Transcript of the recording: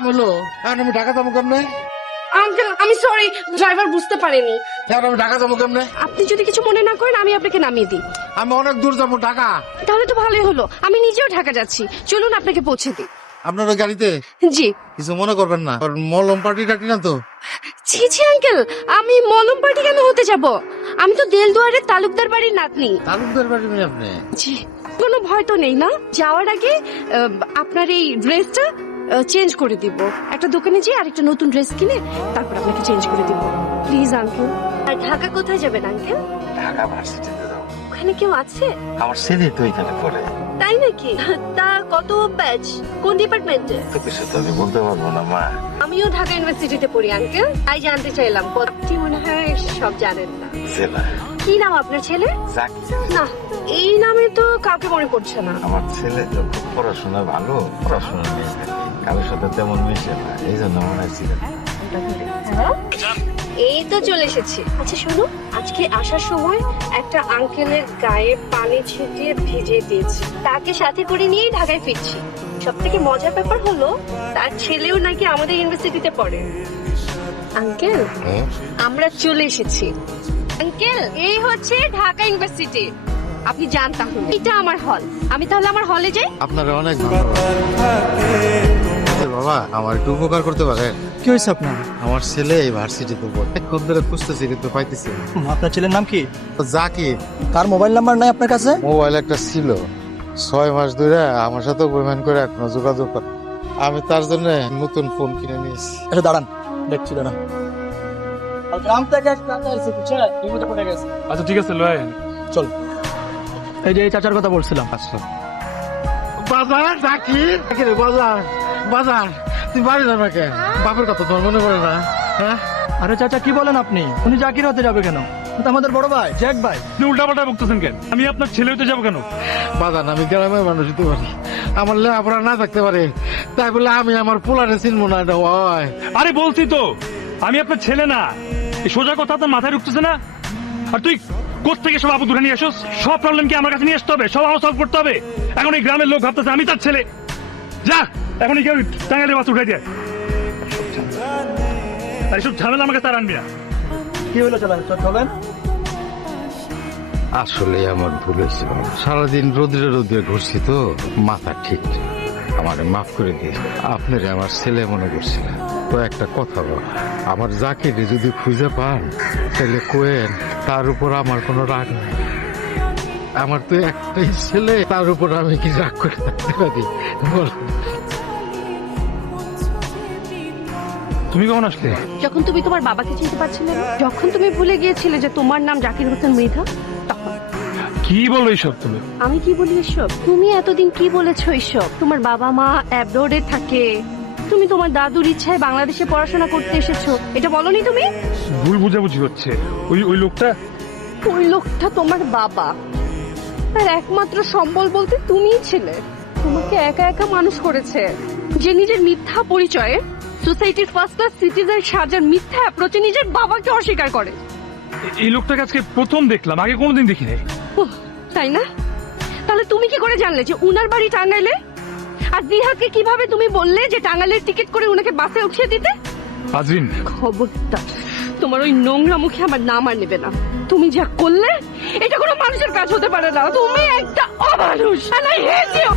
কাম হলো, এখন আমি ঢাকা যাবো কেমনে? আঙ্কেল আমি সরি, ড্রাইভার বুঝতে পারেনি। এখন আমি ঢাকা যাবো কেমনে? আপনি যদি কিছু মনে না করেন আমি আপনাকে নামিয়ে দিই। আমি অনেক দূর যাবো ঢাকা। তাহলে তো ভালোই হলো, আমি নিজেও ঢাকা যাচ্ছি, চলুন আপনাকে পৌঁছে দিই। আপনার ওই গাড়িতে জি। কিছু মনে করবেন না, আর মলম পার্টি টাটি না তো? ছি ছি আঙ্কেল, আমি মলম পার্টি কেন হতে যাব? আমি তো দেলদুয়ারের তালুকদার বাড়ির নাতনি। তালুকদার বাড়ি মেয়ে আপনি? জি। কোনো ভয় তো নেই না? যাওয়ার আগে আপনার এই ড্রেসটা চেঞ্জ করে দিব, একটা দোকানে যেয়ে আরেকটা নতুন ড্রেস কিনে তারপর আপনাকে চেঞ্জ করে দিব, প্লিজ আঙ্কেল। আর ঢাকা কোথায় যাবেন আঙ্কেল? ঢাকা ভার্সিটিতে যাও। ওখানে কেউ আছে? আমার ছেলে তো এখানে পড়ে। তাই নাকি? তা কত ব্যাচ, কোন ডিপার্টমেন্টে? তো কিছু তো আমি বলতে পারবো না মা। আমিও ঢাকা ইউনিভার্সিটিতে পড়ি আঙ্কেল, তাই জানতে চাইলাম। আপনি মনে হয় সব জানেন না। জেলা কি নাম আপনার ছেলে? জাকি। না, এই নামে তো কাউকে মনে পড়ছে না। আমার ছেলে তো পড়াশোনা ভালো, পড়াশোনা নিয়ে থাকে, কারোর সাথে তেমন মিশে না, এই জন্য মনে হয়েছিল। এই তো চলে এসেছি। আচ্ছা শোনো, আজকে আসার সময় একটা আঙ্কেলের গায়ে পানি ছিটিয়ে ভিজিয়ে দিয়েছি, তাকে সাথে করে নিয়েই ঢাকায় ফিরছি। সব থেকে মজার ব্যাপার হলো তার ছেলেও নাকি আমাদের ইউনিভার্সিটিতে পড়ে। আঙ্কেল আমরা চলে এসেছি। আঙ্কেল এই হচ্ছে ঢাকা ইউনিভার্সিটি, আপনি যান তাহলে। এটা আমার হল, আমি তাহলে আমার হলে যাই। আপনারা অনেক বাবা, আমার একটু উপকার করতে পারেন? কি হয়েছে আপনার? আমার ছেলে এই ভার্সিটিতে পড়ে, কোন ধরে খুঁজতেছি কিন্তু পাইতেছি না। আপনার ছেলের নাম কি? জাকির। তার মোবাইল নাম্বার নাই আপনার কাছে? মোবাইল একটা ছিল, 6 মাস ধরে আমার সাথে অভিমান করে এখনো যোগাযোগ করে। আমি তার জন্য নতুন ফোন কিনে নিয়েছি। আচ্ছা দাঁড়ান, দেখছি দাঁড়ান। গ্রাম থেকে এক চাচা এসে কিছু বিপদে পড়ে গেছে। আচ্ছা ঠিক আছে, লয় চল, এই যে এই চাচার কথা বলছিলাম। আচ্ছা বাজার জাকির, বাজার বাজার, তুই বাড়ি যাবে কেন? বাপের কথা তোর মনে পড়ে না? হ্যাঁ, আরে চাচা কি বলেন আপনি? উনি জাকির হতে যাবে কেন? ও তো আমাদের বড় ভাই, জ্যাক ভাই। আপনি উল্টাপাল্টা বকতেছেন কেন? আমি আপনার ছেলে হতে যাবো কেন? বাজার আমি গ্রামের মানুষ হতে পারি, আমার লেখাপড়া না থাকতে পারে, তাই বলে আমি আমার পোলারে চিনবো না? এটা হয়? আরে বলছি তো আমি আপনার ছেলে না। এই সোজা কথা আপনার মাথায় ঢুকতেছে না? আর তুই কোত্থেকে সব আপু ধরে নিয়ে আসোস? সব প্রবলেম কি আমার কাছে নিয়ে আসতে হবে? সব আমার সলভ করতে হবে? এখন এই গ্রামের লোক ভাবতেছে আমি তার ছেলে। যা এখনই কেউ টাঙ্গাইলে বাস উঠাই দেয়। আর এসব ঝামেলা আমাকে তার আনবি না। কি হলো চলেন, চলেন। আসলে আমার ভুল হয়েছে, সারাদিন রোদ্রে রোদ্রে ঘুরছি তো, মাথা ঠিক নেই। আমারে মাফ করে দিয়ে, আপনারে আমার ছেলে মনে করছি না। তো একটা কথা বল, আমার জাকিরে যদি খুঁজে পান তাহলে কোয়েন তার উপর আমার কোনো রাগ নেই। আমার তো একটাই ছেলে, তার উপর আমি কি রাগ করে থাকতে পারি বল? তুমি কখন আসলে? যখন তুমি তোমার বাবাকে চিনতে পারছিলে না, যখন তুমি ভুলে গিয়েছিলে যে তোমার নাম জাকির হোসেন মৃধা, তখন। কি বলো এইসব তুমি? আমি কি বলি এসব? তুমি এতদিন কি বলেছো এইসব? তোমার বাবা মা অ্যাব্রোডে থাকে, তুমি তোমার দাদুর ইচ্ছায় বাংলাদেশে পড়াশোনা করতে এসেছো, এটা বলনি তুমি? ভুল বুঝাবুঝি হচ্ছে। ওই লোকটা, ওই লোকটা তোমার বাবা, তার একমাত্র সম্বল বলতে তুমিই ছিলে। তোমাকে একা একা মানুষ করেছে, যে নিজের মিথ্যা পরিচয়ে সোসাইটির ফার্স্ট ক্লাস সিটিজেন সাজার মিথ্যা অ্যাপ্রোচে নিজের বাবাকে অস্বীকার করে। এই লোকটাকে আজকে প্রথম দেখলাম, আগে কোনোদিন দেখি নাই। ওহ, তাই না? তাহলে তুমি কি করে জানলে যে উনার বাড়ি টাঙ্গাইলে? আর দিহাকে কিভাবে তুমি বললে যে টাঙ্গাইলের টিকিট করে উনাকে বাসে উঠিয়ে দিতে? আজরিন, খবরদার, তোমার ওই নোংরা মুখে আমার নাম আর নেবে না। তুমি যা করলে এটা কোনো মানুষের কাজ হতে পারে না। তুমি একটা অমানুষ। And I hate you!